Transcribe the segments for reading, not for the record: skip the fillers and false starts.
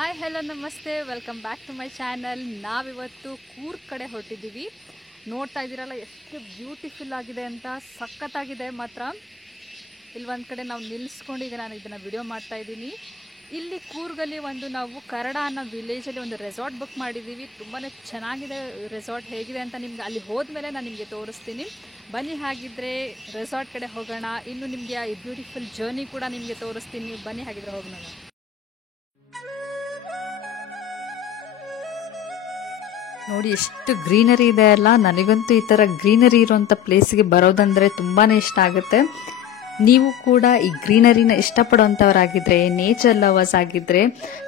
Hi hello ನಮಸ್ತೆ, welcome back to my channel. ನಾವಿವತ್ತು ಕೂರ್ಗ್ ಕಡೆ ಹೊರಟಿದ್ದೀವಿ. ನೋಡ್ತಾ ಇದ್ದೀರಲ್ಲ ಎಷ್ಟು ಬ್ಯೂಟಿಫುಲ್ ಆಗಿದೆ ಅಂತ, ಸಖತ್ತಾಗಿದೆ ಮಾತ್ರ. ಇಲ್ಲಿ ಒಂದು ಕಡೆ ನಾವು ನಿಲ್ಲಿಸ್ಕೊಂಡು ಈಗ ನಾನು ಇದನ್ನು ವಿಡಿಯೋ ಮಾಡ್ತಾ ಇದ್ದೀನಿ. ಇಲ್ಲಿ ಕೂರ್ಗಲ್ಲಿ ನಾವು ಕರಡ ಅನ್ನೋ ವಿಲೇಜಲ್ಲಿ ಒಂದು ರೆಸಾರ್ಟ್ ಬುಕ್ ಮಾಡಿದ್ದೀವಿ. ತುಂಬಾ ಚೆನ್ನಾಗಿದೆ ರೆಸಾರ್ಟ್. ಹೇಗಿದೆ ಅಂತ ನಿಮ್ಗೆ ಅಲ್ಲಿ ಹೋದ್ಮೇಲೆ ನಾನು ನಿಮಗೆ ತೋರಿಸ್ತೀನಿ. ಬನ್ನಿ, ಹಾಗಿದ್ರೆ ರೆಸಾರ್ಟ್ ಕಡೆ ಹೋಗೋಣ. ಇನ್ನು ನಿಮಗೆ ಈ ಬ್ಯೂಟಿಫುಲ್ ಜರ್ನಿ ಕೂಡ ನಿಮಗೆ ತೋರಿಸ್ತೀನಿ. ಬನ್ನಿ ಹಾಗಿದ್ರೆ ಹೋಗೋಣ. ನೋಡಿ ಎಷ್ಟು ಗ್ರೀನರಿ ಇದೆ ಅಲ್ಲ. ನನಗಂತೂ ಈ ಥರ ಗ್ರೀನರಿ ಇರುವಂಥ ಪ್ಲೇಸ್ಗೆ ಬರೋದಂದರೆ ತುಂಬಾ ಇಷ್ಟ ಆಗುತ್ತೆ. ನೀವು ಕೂಡ ಈ ಗ್ರೀನರಿನ ಇಷ್ಟಪಡೋವಂಥವ್ರಾಗಿದ್ದರೆ, ನೇಚರ್ ಲವರ್ಸ್ ಆಗಿದ್ದರೆ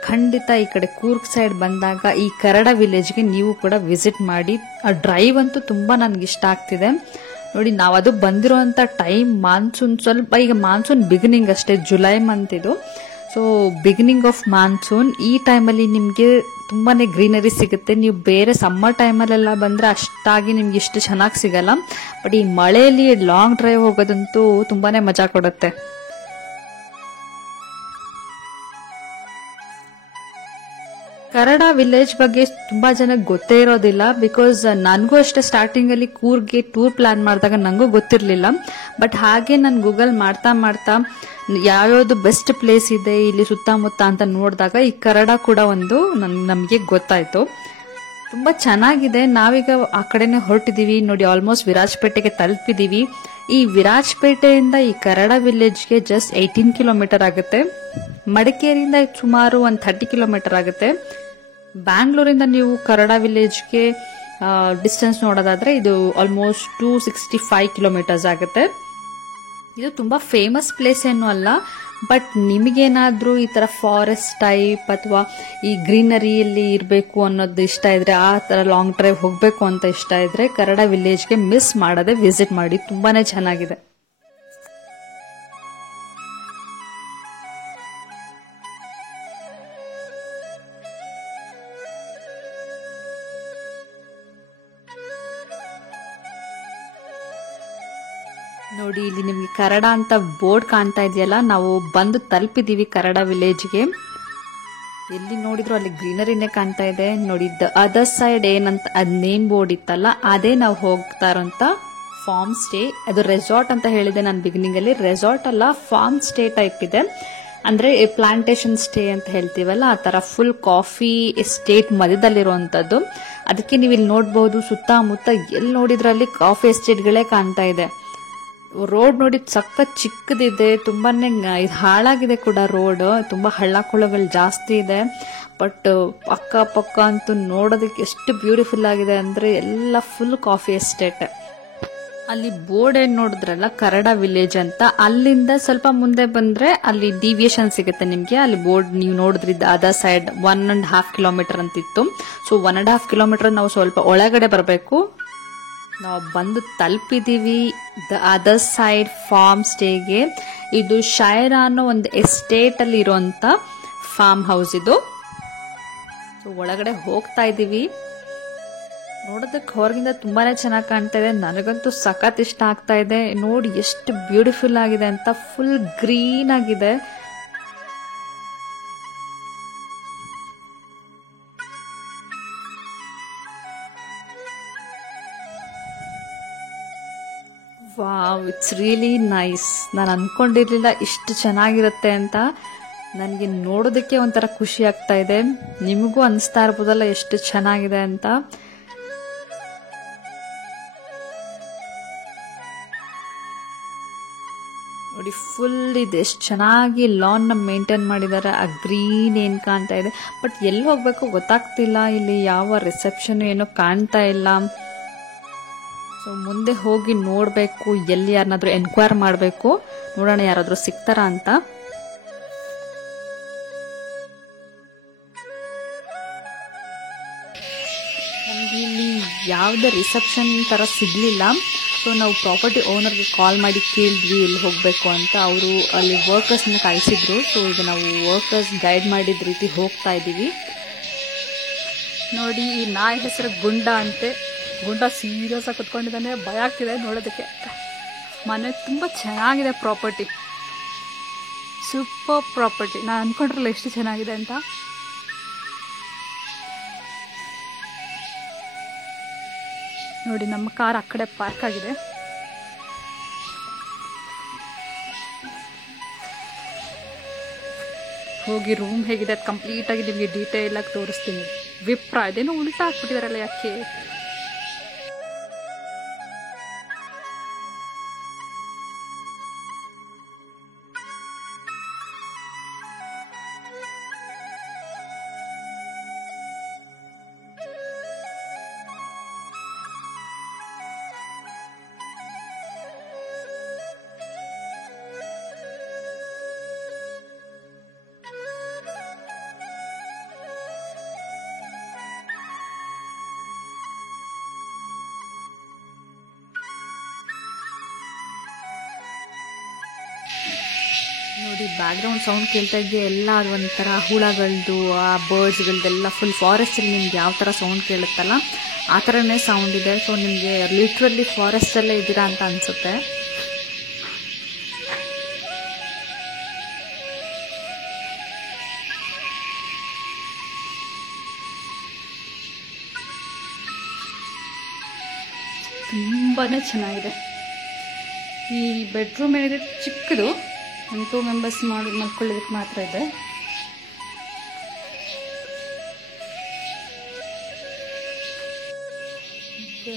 ಖಂಡಿತ ಈ ಕಡೆ ಕೂರ್ಗ್ ಸೈಡ್ ಬಂದಾಗ ಈ ಕರಡ ವಿಲೇಜ್ಗೆ ನೀವು ಕೂಡ ವಿಸಿಟ್ ಮಾಡಿ. ಆ ಡ್ರೈವ್ ಅಂತೂ ತುಂಬ ನನಗೆ ಇಷ್ಟ ಆಗ್ತಿದೆ. ನೋಡಿ, ನಾವು ಅದು ಬಂದಿರೋವಂಥ ಟೈಮ್ ಮಾನ್ಸೂನ್, ಸ್ವಲ್ಪ ಈಗ ಮಾನ್ಸೂನ್ ಬಿಗಿನಿಂಗ್ ಅಷ್ಟೇ, ಜುಲೈ ಮಂತ್ ಇದು. ಸೊ ಬಿಗಿನಿಂಗ್ ಆಫ್ ಮಾನ್ಸೂನ್, ಈ ಟೈಮಲ್ಲಿ ನಿಮಗೆ ತುಂಬಾ ಗ್ರೀನರಿ ಸಿಗುತ್ತೆ. ನೀವು ಬೇರೆ ಸಮ್ಮರ್ ಟೈಮಲ್ಲೆಲ್ಲ ಬಂದರೆ ಅಷ್ಟಾಗಿ ನಿಮ್ಗೆ ಇಷ್ಟು ಚೆನ್ನಾಗಿ ಸಿಗಲ್ಲ. ಬಟ್ ಈ ಮಳೆಯಲ್ಲಿ ಲಾಂಗ್ ಡ್ರೈವ್ ಹೋಗೋದಂತೂ ತುಂಬಾ ಮಜಾ ಕೊಡುತ್ತೆ. ಕರಡ ವಿಲೇಜ್ ಬಗ್ಗೆ ತುಂಬಾ ಜನಕ್ಕೆ ಗೊತ್ತೇ ಇರೋದಿಲ್ಲ. ಬಿಕಾಸ್ ನನಗೂ ಅಷ್ಟೇ ಸ್ಟಾರ್ಟಿಂಗಲ್ಲಿ ಕೂರ್ಗೆ ಟೂರ್ ಪ್ಲಾನ್ ಮಾಡಿದಾಗ ನನಗೂ ಗೊತ್ತಿರಲಿಲ್ಲ. ಬಟ್ ಹಾಗೆ ನಾನು ಗೂಗಲ್ ಮಾಡ್ತಾ ಯಾವ್ಯಾವ್ದು ಬೆಸ್ಟ್ ಪ್ಲೇಸ್ ಇದೆ ಇಲ್ಲಿ ಸುತ್ತಮುತ್ತ ಅಂತ ನೋಡಿದಾಗ ಈ ಕರಡ ಕೂಡ ಒಂದು ನಮಗೆ ಗೊತ್ತಾಯ್ತು. ತುಂಬ ಚೆನ್ನಾಗಿದೆ. ನಾವೀಗ ಆ ಕಡೆನೆ ಹೊರಟಿದ್ದೀವಿ. ನೋಡಿ, ಆಲ್ಮೋಸ್ಟ್ ವಿರಾಜಪೇಟೆಗೆ ತಲುಪಿದ್ದೀವಿ. ಈ ವಿರಾಜಪೇಟೆಯಿಂದ ಈ ಕರಡ ವಿಲೇಜ್ಗೆ ಜಸ್ಟ್ 18 ಕಿಲೋಮೀಟರ್ ಆಗುತ್ತೆ. ಮಡಿಕೇರಿಯಿಂದ ಸುಮಾರು ಒಂದು 30 ಕಿಲೋಮೀಟರ್ ಆಗುತ್ತೆ. ಬ್ಯಾಂಗ್ಳೂರಿಂದ ನೀವು ಕರಡ ವಿಲೇಜ್ಗೆ ಡಿಸ್ಟೆನ್ಸ್ ನೋಡೋದಾದ್ರೆ ಇದು ಆಲ್ಮೋಸ್ಟ್ 265 ಕಿಲೋಮೀಟರ್ಸ್ ಆಗುತ್ತೆ. ಇದು ತುಂಬ ಫೇಮಸ್ ಪ್ಲೇಸ್ ಏನೂ ಅಲ್ಲ. ಬಟ್ ನಿಮಗೇನಾದರೂ ಈ ಥರ ಫಾರೆಸ್ಟ್ ಟೈಪ್ ಅಥವಾ ಈ ಗ್ರೀನರಿಯಲ್ಲಿ ಇರಬೇಕು ಅನ್ನೋದು ಇಷ್ಟ ಇದ್ರೆ, ಆ ಥರ ಲಾಂಗ್ ಡ್ರೈವ್ ಹೋಗಬೇಕು ಅಂತ ಇಷ್ಟ ಇದ್ರೆ ಕರಡ ವಿಲೇಜ್ಗೆ ಮಿಸ್ ಮಾಡದೆ ವಿಸಿಟ್ ಮಾಡಿ. ತುಂಬಾ ಚೆನ್ನಾಗಿದೆ. ನೋಡಿ, ಇಲ್ಲಿ ನಿಮಗೆ ಕರಡ ಅಂತ ಬೋರ್ಡ್ ಕಾಣ್ತಾ ಇದೆಯಲ್ಲ. ನಾವು ಬಂದು ತಲುಪಿದೀವಿ ಕರಡ ವಿಲೇಜ್ಗೆ. ಎಲ್ಲಿ ನೋಡಿದ್ರು ಅಲ್ಲಿ ಗ್ರೀನರಿನೇ ಕಾಣ್ತಾ ಇದೆ. ನೋಡಿ, ದ ಅದರ್ ಸೈಡ್ ಏನಂತ ಅದ್ ನೇಮ್ ಬೋರ್ಡ್ ಇತ್ತಲ್ಲ, ಅದೇ ನಾವು ಹೋಗ್ತಾ ಇರೋಂತ ಫಾರ್ಮ್ ಸ್ಟೇ. ಅದು ರೆಸಾರ್ಟ್ ಅಂತ ಹೇಳಿದೆ ನಾನು ಬಿಗಿನಿಂಗ್ ಅಲ್ಲಿ. ರೆಸಾರ್ಟ್ ಅಲ್ಲ, ಫಾರ್ಮ್ ಸ್ಟೇ ಟೈಪ್ ಇದೆ. ಅಂದ್ರೆ ಪ್ಲಾಂಟೇಶನ್ ಸ್ಟೇ ಅಂತ ಹೇಳ್ತೀವಲ್ಲ, ಆ ತರ ಫುಲ್ ಕಾಫಿ ಎಸ್ಟೇಟ್ ಮಧ್ಯದಲ್ಲಿರುವಂತದ್ದು. ಅದಕ್ಕೆ ನೀವು ಇಲ್ಲಿ ನೋಡಬಹುದು, ಸುತ್ತಮುತ್ತ ಎಲ್ಲಿ ನೋಡಿದ್ರಲ್ಲಿ ಕಾಫಿ ಎಸ್ಟೇಟ್ಗಳೇ ಕಾಣ್ತಾ ಇದೆ. ರೋಡ್ ನೋಡಿ ಸಖತ್ ಚಿಕ್ಕದಿದೆ. ತುಂಬಾನೇ ಹಾಳಾಗಿದೆ ಕೂಡ ರೋಡ್. ತುಂಬಾ ಹಳ್ಳಕೊಳ್ಳಗಳು ಜಾಸ್ತಿ ಇದೆ. ಬಟ್ ಅಕ್ಕ ಪಕ್ಕ ಅಂತೂ ನೋಡೋದಕ್ಕೆ ಎಷ್ಟು ಬ್ಯೂಟಿಫುಲ್ ಆಗಿದೆ ಅಂದ್ರೆ ಎಲ್ಲ ಫುಲ್ ಕಾಫಿ ಎಸ್ಟೇಟ್. ಅಲ್ಲಿ ಬೋರ್ಡ್ ಏನ್ ನೋಡಿದ್ರಲ್ಲ, ಕರಡ ವಿಲೇಜ್ ಅಂತ, ಅಲ್ಲಿಂದ ಸ್ವಲ್ಪ ಮುಂದೆ ಬಂದ್ರೆ ಅಲ್ಲಿ ಡಿವಿಯೇಷನ್ ಸಿಗುತ್ತೆ ನಿಮ್ಗೆ. ಅಲ್ಲಿ ಬೋರ್ಡ್ ನೀವು ನೋಡಿದ್ರಿದ್ದ ಅದರ್ ಸೈಡ್ 1.5 ಕಿಲೋಮೀಟರ್ ಅಂತಿತ್ತು. ಸೊ 1.5 ಕಿಲೋಮೀಟರ್ ನಾವು ಸ್ವಲ್ಪ ಒಳಗಡೆ ಬರಬೇಕು. ನಾವು ಬಂದು ತಲುಪಿದೀವಿ ದ ಅದರ್ ಸೈಡ್ ಫಾರ್ಮ್ ಸ್ಟೇಗೆ. ಇದು ಶೈರಾ ಅನ್ನೋ ಒಂದು ಎಸ್ಟೇಟ್ ಅಲ್ಲಿ ಇರುವಂತ ಫಾರ್ಮ್ ಹೌಸ್ ಇದು. ಸೊ ಒಳಗಡೆ ಹೋಗ್ತಾ ಇದೀವಿ. ನೋಡೋದಕ್ಕೆ ಹೊರಗಿಂದ ತುಂಬಾನೇ ಚೆನ್ನಾಗಿ ಕಾಣ್ತಾ ಇದೆ. ನನಗಂತೂ ಸಖತ್ ಇಷ್ಟ ಆಗ್ತಾ ಇದೆ. ನೋಡಿ ಎಷ್ಟು ಬ್ಯೂಟಿಫುಲ್ ಆಗಿದೆ ಅಂತ. ಫುಲ್ ಗ್ರೀನ್ ಆಗಿದೆ. Wow, it's really nice. ನಾನು ಅನ್ಕೊಂಡಿರ್ಲಿಲ್ಲ ಇಷ್ಟು ಚೆನ್ನಾಗಿರುತ್ತೆ ಅಂತ. ನನಗೆ ನೋಡೋದಕ್ಕೆ ಒಂಥರ ಖುಷಿ ಆಗ್ತಾ ಇದೆ. ನಿಮಗೂ ಅನಿಸ್ತಾ ಇರ್ಬೋದಲ್ಲ ಎಷ್ಟು ಚೆನ್ನಾಗಿದೆ ಅಂತ. ನೋಡಿ, ಫುಲ್ ಇದೆ ಎಷ್ಟು ಚೆನ್ನಾಗಿ ಲಾನ್ ಮೇಂಟೈನ್ ಮಾಡಿದ್ದಾರೆ. ಆ ಗ್ರೀನ್ ಏನ್ ಕಾಣ್ತಾ ಇದೆ. ಬಟ್ ಎಲ್ಲಿ ಹೋಗ್ಬೇಕು ಗೊತ್ತಾಗ್ತಿಲ್ಲ. ಇಲ್ಲಿ ಯಾವ ರಿಸೆಪ್ಷನ್ ಏನೋ ಕಾಣ್ತಾ ಇಲ್ಲ. ಸೊ ಮುಂದೆ ಹೋಗಿ ನೋಡಬೇಕು, ಎಲ್ಲಿ ಯಾರನ್ನಾದ್ರೂ ಎನ್ಕ್ವೈರ್ ಮಾಡಬೇಕು. ನೋಡೋಣ ಯಾರಾದ್ರೂ ಸಿಗ್ತಾರಾ ಅಂತ. ನಮ್ಗೆ ಇಲ್ಲಿ ಯಾವುದೇ ರಿಸೆಪ್ಷನ್ ತರ ಸಿಗ್ಲಿಲ್ಲ. ಸೊ ನಾವು ಪ್ರಾಪರ್ಟಿ ಓನರ್ಗೆ ಕಾಲ್ ಮಾಡಿ ಕೇಳಿದ್ವಿ ಎಲ್ಲಿ ಹೋಗಬೇಕು ಅಂತ. ಅವರು ಅಲ್ಲಿ ವರ್ಕರ್ಸ್ನ ಕಳಿಸಿದ್ರು. ಸೊ ಈಗ ನಾವು ವರ್ಕರ್ಸ್ ಗೈಡ್ ಮಾಡಿದ ರೀತಿ ಹೋಗ್ತಾ ಇದ್ದೀವಿ. ನೋಡಿ, ಈ ನಾಯಿ ಹೆಸರು ಗುಂಡ ಅಂತೆ. ಗುಂಡ ಸೀರಿಯಸ್ ಆಗಿ ಕುತ್ಕೊಂಡಿದ್ದಾನೆ. ಭಯ ಆಗ್ತಿದೆ ನೋಡೋದಕ್ಕೆ. ಮನೆ ತುಂಬ ಚೆನ್ನಾಗಿದೆ. Property super property. ನಾನು ಅನ್ಕೊಂಡಿರಲ್ಲ ಎಷ್ಟು ಚೆನ್ನಾಗಿದೆ ಅಂತ. ನೋಡಿ ನಮ್ಮ ಕಾರ್ ಆ ಕಡೆ ಪಾರ್ಕ್ ಆಗಿದೆ. ಹೋಗಿ ರೂಮ್ ಹೇಗಿದೆ ಅದು ಕಂಪ್ಲೀಟಾಗಿ ನಿಮಗೆ ಡೀಟೇಲ್ ಆಗಿ ತೋರಿಸ್ತೀನಿ. ವಿಪ್ರ ಇದೇನೋ ಉಲ್ಟಾ ಹಾಕ್ಬಿಟ್ಟಿದಾರಲ್ಲ ಯಾಕೆ? ನೋಡಿ ಬ್ಯಾಕ್ಗ್ರೌಂಡ್ ಸೌಂಡ್ ಕೇಳ್ತಾ ಇದ್ದೆ ಎಲ್ಲ ಅದು ಒಂಥರ ಹುಳಗಳದ್ದು ಆ ಬರ್ಡ್ಸ್ಗಳದ್ದೆಲ್ಲ ಫುಲ್ ಫಾರೆಸ್ಟಲ್ಲಿ ನಿಮ್ಗೆ ಯಾವ ಥರ ಸೌಂಡ್ ಕೇಳುತ್ತಲ್ಲ ಆ ಥರನೇ ಸೌಂಡ್ ಇದೆ. ಸೊ ನಿಮಗೆ ಲಿಟ್ರಲಿ ಫಾರೆಸ್ಟಲ್ಲೇ ಇದ್ದೀರಾ ಅಂತ ಅನಿಸುತ್ತೆ. ತುಂಬಾ ಚೆನ್ನಾಗಿದೆ. ಈ ಬೆಡ್ರೂಮ್ ಏನಿದೆ ಚಿಕ್ಕದು, 2 ಮೆಂಬರ್ಸ್ ಮಲ್ಕೊಳ್ಳೋದಕ್ಕೆ ಮಾತ್ರ ಇದೆ.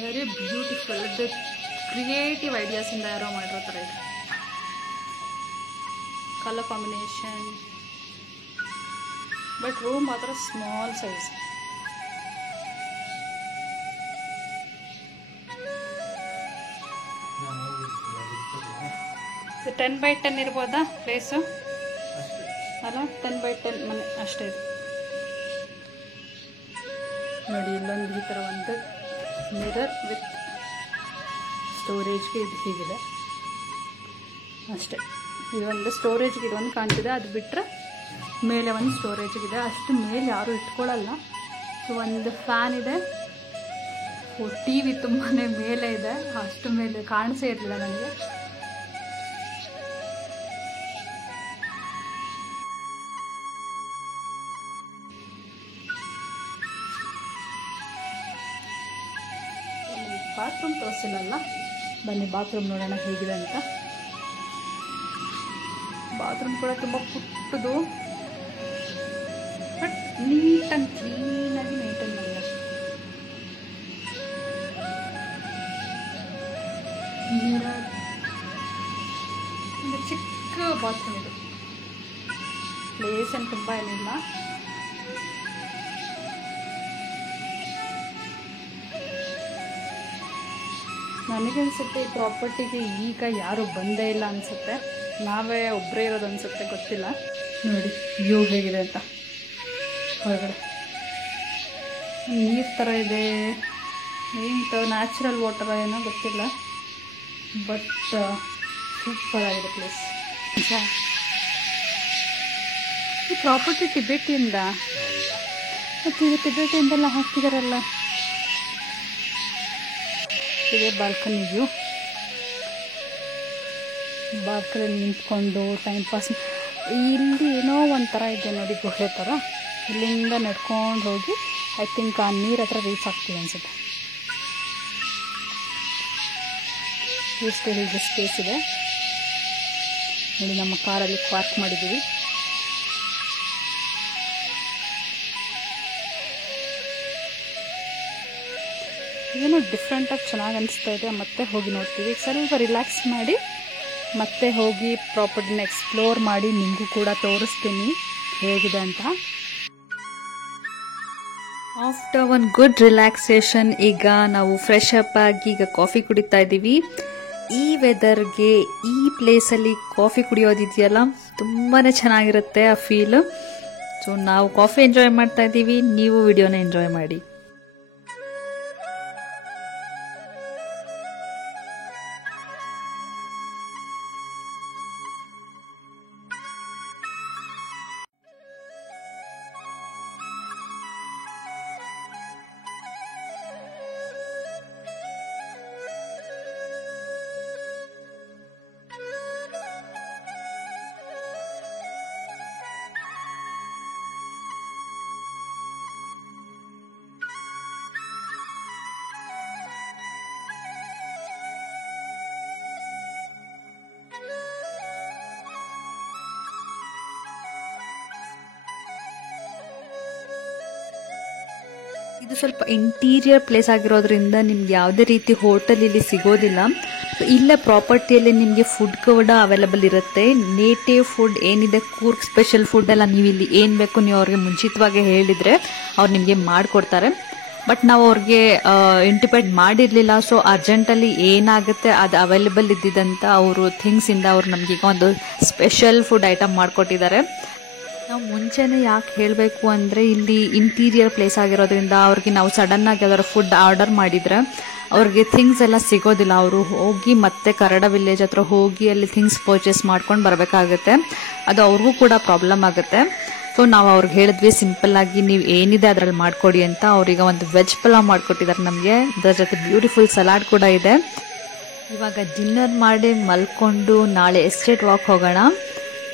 Very beautiful. ಕ್ರಿಯೇಟಿವ್ ಐಡಿಯಾಸ್ ಇಂದ ಯಾರೋ ಮಾಡಿರೋ ಥರ ಇದೆ. ಕಲರ್ ಕಾಂಬಿನೇಷನ್, ಬಟ್ ರೂಮ್ ಮಾತ್ರ ಸ್ಮಾಲ್ ಸೈಜ್. ಇದು 10x10 ಇರ್ಬೋದಾ ಪ್ಲೇಸು? ಅಲ್ಲ, 10x10 ಮನೆ ಅಷ್ಟೇ ಇದೆ. ನೋಡಿ ಇಲ್ಲೊಂದು ಈ ಥರ ಒಂದು ಮಿರರ್ ವಿತ್ ಸ್ಟೋರೇಜ್ಗೆ ಇದು ಹೀಗಿದೆ ಅಷ್ಟೇ. ಇದೊಂದು ಸ್ಟೋರೇಜ್ಗೆ ಇದೊಂದು ಕಾಣ್ತಿದೆ, ಅದು ಬಿಟ್ಟರೆ ಮೇಲೆ ಒಂದು ಸ್ಟೋರೇಜ್ಗಿದೆ. ಅಷ್ಟು ಮೇಲೆ ಯಾರೂ ಇಟ್ಕೊಳ್ಳಲ್ಲ. ಸೊ ಒಂದು ಫ್ಯಾನ್ ಇದೆ, ಟಿ ವಿ ತುಂಬಾ ಮೇಲೆ ಇದೆ, ಅಷ್ಟು ಮೇಲೆ ಕಾಣಿಸೇ ಇರಲಿಲ್ಲ ನನಗೆ. ಬಾತ್ರೂಮ್ ತೋರಿಸಿಲ್ಲಲ್ಲ, ಬನ್ನಿ ಬಾತ್ರೂಮ್ ನೋಡೋಣ ಹೇಗಿದೆ ಅಂತ. ಬಾತ್ರೂಮ್ ಕೂಡ ತುಂಬ ಪುಟ್ಟದು, ಬಟ್ ನೀಟ್ ಆ್ಯಂಡ್ ಕ್ಲೀನಾಗಿ ಮೇಂಟೈನ್ ಮಾಡಿದೆ. ಒಂದು ಚಿಕ್ಕ ಬಾತ್ರೂಮ್ ಇದು, ಪ್ಲೇಸ್ ಏನು ತುಂಬ ಏನಿಲ್ಲ. ನನಗನ್ಸುತ್ತೆ ಈ ಪ್ರಾಪರ್ಟಿಗೆ ಈಗ ಯಾರು ಬಂದೇ ಇಲ್ಲ ಅನಿಸುತ್ತೆ, ನಾವೇ ಒಬ್ಬರೇ ಇರೋದು ಅನಿಸುತ್ತೆ, ಗೊತ್ತಿಲ್ಲ. ನೋಡಿ ವ್ಯೂ ಹೇಗಿದೆ ಅಂತ. ಹೊರಗಡೆ ನೀರು ಥರ ಇದೆ, ಏನು ನ್ಯಾಚುರಲ್ ವಾಟರ್ ಏನೋ ಗೊತ್ತಿಲ್ಲ, ಬಟ್ ಸೂಪರ್ ಆಗಿದೆ ಪ್ಲೇಸ್. ಈ ಪ್ರಾಪರ್ಟಿ ಟಿಬೆಟಿಂದ, ಮತ್ತು ಇದು ಟಿಬೆಟಿಂದೆಲ್ಲ ಹಾಕ್ತಿದಾರಲ್ಲ. ಇದೆ ಬಾಲ್ಕನಿ ವ್ಯೂ. ಬಾಲ್ಕನಿಯಲ್ಲಿ ನಿಂತ್ಕೊಂಡು ಟೈಮ್ ಪಾಸ್. ಇಲ್ಲಿ ಏನೋ ಒಂಥರ ಇದೆ ನೋಡಿ, ಗುಹೆ ಥರ. ಇಲ್ಲಿಂದ ನಡ್ಕೊಂಡು ಹೋಗಿ ಐ ಥಿಂಕ್ ಆ ನೀರು ಹತ್ರ ರೀಚ್ ಆಗ್ತೀವಿ ಅನ್ಸುತ್ತೆ. ಎಷ್ಟು ಹೇಳಿದ ಸ್ಪೇಸ್ ಇದೆ ನೋಡಿ. ನಮ್ಮ ಕಾರಲ್ಲಿ ಪಾರ್ಕ್ ಮಾಡಿದ್ದೀವಿ. ಏನೋ ಡಿಫ್ರೆಂಟಾಗಿ ಚೆನ್ನಾಗಿ ಅನಿಸ್ತಾ ಇದೆ. ಮತ್ತೆ ಹೋಗಿ ನೋಡ್ತೀವಿ, ಸ್ವಲ್ಪ ರಿಲ್ಯಾಕ್ಸ್ ಮಾಡಿ ಮತ್ತೆ ಹೋಗಿ ಪ್ರಾಪರ್ಟಿನ ಎಕ್ಸ್ಪ್ಲೋರ್ ಮಾಡಿ ನಿಮಗೂ ಕೂಡ ತೋರಿಸ್ತೀನಿ ಹೇಗಿದೆ ಅಂತ. ಆಫ್ಟರ್ ಒನ್ ಗುಡ್ ರಿಲ್ಯಾಕ್ಸೇಷನ್ ಈಗ ನಾವು ಫ್ರೆಶ್ ಅಪ್ ಆಗಿ ಈಗ ಕಾಫಿ ಕುಡಿತಾ ಇದ್ದೀವಿ. ಈ ವೆದರ್ಗೆ ಈ ಪ್ಲೇಸಲ್ಲಿ ಕಾಫಿ ಕುಡಿಯೋದಿದೆಯಲ್ಲ ತುಂಬಾ ಚೆನ್ನಾಗಿರುತ್ತೆ ಆ ಫೀಲ್. ಸೊ ನಾವು ಕಾಫಿ ಎಂಜಾಯ್ ಮಾಡ್ತಾ ಇದ್ದೀವಿ, ನೀವು ವಿಡಿಯೋನ ಎಂಜಾಯ್ ಮಾಡಿ. ಇದು ಸ್ವಲ್ಪ ಇಂಟೀರಿಯರ್ ಪ್ಲೇಸ್ ಆಗಿರೋದ್ರಿಂದ ನಿಮ್ಗೆ ಯಾವುದೇ ರೀತಿ ಹೋಟೆಲ್ ಇಲ್ಲಿ ಸಿಗೋದಿಲ್ಲ. ಇಲ್ಲೇ ಪ್ರಾಪರ್ಟಿಯಲ್ಲಿ ನಿಮಗೆ ಫುಡ್ ಕೂಡ ಅವೈಲಬಲ್ ಇರುತ್ತೆ. ನೇಟಿವ್ ಫುಡ್ ಏನಿದೆ, ಕೂರ್ಗ್ ಸ್ಪೆಷಲ್ ಫುಡ್ ಎಲ್ಲ ನೀವು ಇಲ್ಲಿ ಏನು ಬೇಕು ನೀವು ಅವ್ರಿಗೆ ಮುಂಚಿತವಾಗಿ ಹೇಳಿದರೆ ಅವ್ರು ನಿಮಗೆ ಮಾಡಿಕೊಡ್ತಾರೆ. ಬಟ್ ನಾವು ಅವ್ರಿಗೆ ಇಂಟಿಮೇಟ್ ಮಾಡಿರಲಿಲ್ಲ. ಸೊ ಅರ್ಜೆಂಟಲ್ಲಿ ಏನಾಗುತ್ತೆ ಅದು ಅವೈಲೇಬಲ್ ಇದ್ದಿದ್ದಂತ ಅವರು ಥಿಂಗ್ಸಿಂದ ಅವ್ರು ನಮಗೀಗ ಒಂದು ಸ್ಪೆಷಲ್ ಫುಡ್ ಐಟಮ್ ಮಾಡಿಕೊಟ್ಟಿದ್ದಾರೆ. ನಾವು ಮುಂಚೆನೇ ಯಾಕೆ ಹೇಳಬೇಕು ಅಂದರೆ ಇಲ್ಲಿ ಇಂಟೀರಿಯರ್ ಪ್ಲೇಸ್ ಆಗಿರೋದ್ರಿಂದ ಅವ್ರಿಗೆ ನಾವು ಸಡನ್ನಾಗಿ ಯಾವ್ದಾದ್ರು ಫುಡ್ ಆರ್ಡರ್ ಮಾಡಿದರೆ ಅವ್ರಿಗೆ ಥಿಂಗ್ಸ್ ಎಲ್ಲ ಸಿಗೋದಿಲ್ಲ. ಅವರು ಹೋಗಿ ಮತ್ತೆ ಕರಡ ವಿಲೇಜ್ ಹತ್ರ ಹೋಗಿ ಅಲ್ಲಿ ಥಿಂಗ್ಸ್ ಪರ್ಚೇಸ್ ಮಾಡ್ಕೊಂಡು ಬರಬೇಕಾಗುತ್ತೆ. ಅದು ಅವ್ರಿಗೂ ಕೂಡ ಪ್ರಾಬ್ಲಮ್ ಆಗುತ್ತೆ. ಸೊ ನಾವು ಅವ್ರಿಗೆ ಹೇಳಿದ್ವಿ ಸಿಂಪಲ್ ಆಗಿ ನೀವು ಏನಿದೆ ಅದರಲ್ಲಿ ಮಾಡಿಕೊಡಿ ಅಂತ. ಅವ್ರೀಗ ಒಂದು ವೆಜ್ ಪಲಾವ್ ಮಾಡಿಕೊಟ್ಟಿದ್ದಾರೆ ನಮಗೆ. ಅದರ ಜೊತೆ ಬ್ಯೂಟಿಫುಲ್ ಸಲಾಡ್ ಕೂಡ ಇದೆ. ಇವಾಗ ಡಿನ್ನರ್ ಮಾಡಿ ಮಲ್ಕೊಂಡು ನಾಳೆ ಎಸ್ಟೇಟ್ ವಾಕ್ ಹೋಗೋಣ.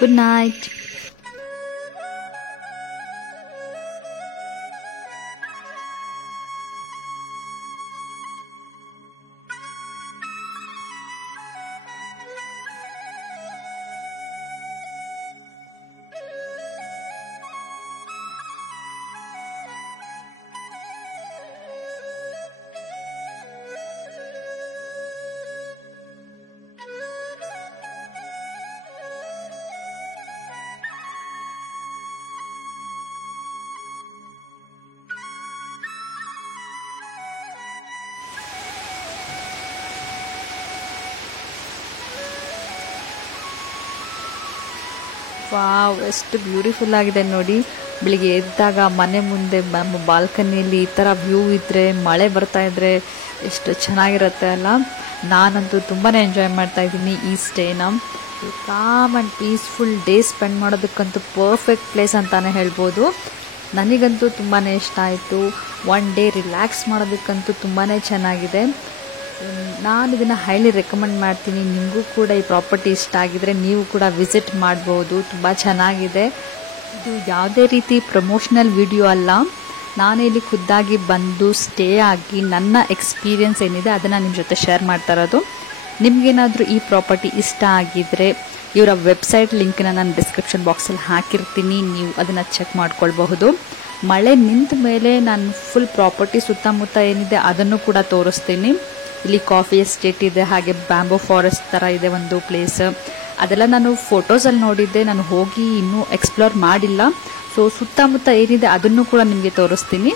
Good night. ವಾವ್, ಎಷ್ಟು ಬ್ಯೂಟಿಫುಲ್ ಆಗಿದೆ ನೋಡಿ. ಬೆಳಿಗ್ಗೆ ಎದ್ದಾಗ ಮನೆ ಮುಂದೆ ಬಾಲ್ಕನಿಯಲ್ಲಿ ಈ ಥರ ವ್ಯೂ ಇದ್ದರೆ, ಮಳೆ ಬರ್ತಾ ಇದ್ರೆ ಎಷ್ಟು ಚೆನ್ನಾಗಿರುತ್ತೆ ಅಲ್ಲ. ನಾನಂತೂ ತುಂಬಾ ಎಂಜಾಯ್ ಮಾಡ್ತಾ ಇದ್ದೀನಿ ಈ ಸ್ಟೇನ. Calm and peaceful day spend ಮಾಡೋದಕ್ಕಂತೂ ಪರ್ಫೆಕ್ಟ್ ಪ್ಲೇಸ್ ಅಂತಾನೆ ಹೇಳ್ಬೋದು. ನನಗಂತೂ ತುಂಬಾ ಇಷ್ಟ ಆಯಿತು. ಒನ್ ಡೇ ರಿಲ್ಯಾಕ್ಸ್ ಮಾಡೋದಕ್ಕಂತೂ ತುಂಬಾ ಚೆನ್ನಾಗಿದೆ. ನಾನು ಇದನ್ನು ಹೈಲಿ ರೆಕಮೆಂಡ್ ಮಾಡ್ತೀನಿ. ನಿಮಗೂ ಕೂಡ ಈ ಪ್ರಾಪರ್ಟಿ ಇಷ್ಟ ಆಗಿದ್ರೆ ನೀವು ಕೂಡ ವಿಸಿಟ್ ಮಾಡ್ಬೋದು. ತುಂಬ ಚೆನ್ನಾಗಿದೆ. ಇದು ಯಾವುದೇ ರೀತಿ ಪ್ರಮೋಷನಲ್ ವಿಡಿಯೋ ಅಲ್ಲ. ನಾನು ಇಲ್ಲಿ ಖುದ್ದಾಗಿ ಬಂದು ಸ್ಟೇ ಆಗಿ ನನ್ನ ಎಕ್ಸ್ಪೀರಿಯನ್ಸ್ ಏನಿದೆ ಅದನ್ನು ನಿಮ್ಮ ಜೊತೆ ಶೇರ್ ಮಾಡ್ತಾ ಇರೋದು. ನಿಮಗೇನಾದರೂ ಈ ಪ್ರಾಪರ್ಟಿ ಇಷ್ಟ ಆಗಿದ್ರೆ ಇವರ ವೆಬ್ಸೈಟ್ ಲಿಂಕ್ನ ನಾನು ಡಿಸ್ಕ್ರಿಪ್ಷನ್ ಬಾಕ್ಸಲ್ಲಿ ಹಾಕಿರ್ತೀನಿ. ನೀವು ಅದನ್ನು ಚೆಕ್ ಮಾಡ್ಕೊಳ್ಬಹುದು. ಮಳೆ ನಿಂತ ಮೇಲೆ ನಾನು ಫುಲ್ ಪ್ರಾಪರ್ಟಿ ಸುತ್ತಮುತ್ತ ಏನಿದೆ ಅದನ್ನು ಕೂಡ ತೋರಿಸ್ತೀನಿ. ಇಲ್ಲಿ ಕಾಫಿ ಎಸ್ಟೇಟ್ ಇದೆ, ಹಾಗೆ ಬ್ಯಾಂಬೋ ಫಾರೆಸ್ಟ್ ಥರ ಇದೆ ಒಂದು ಪ್ಲೇಸ್. ಅದೆಲ್ಲ ನಾನು ಫೋಟೋಸಲ್ಲಿ ನೋಡಿದ್ದೆ, ನಾನು ಹೋಗಿ ಇನ್ನೂ ಎಕ್ಸ್ಪ್ಲೋರ್ ಮಾಡಿಲ್ಲ. ಸೊ ಸುತ್ತಮುತ್ತ ಏನಿದೆ ಅದನ್ನು ಕೂಡ ನಿಮಗೆ ತೋರಿಸ್ತೀನಿ.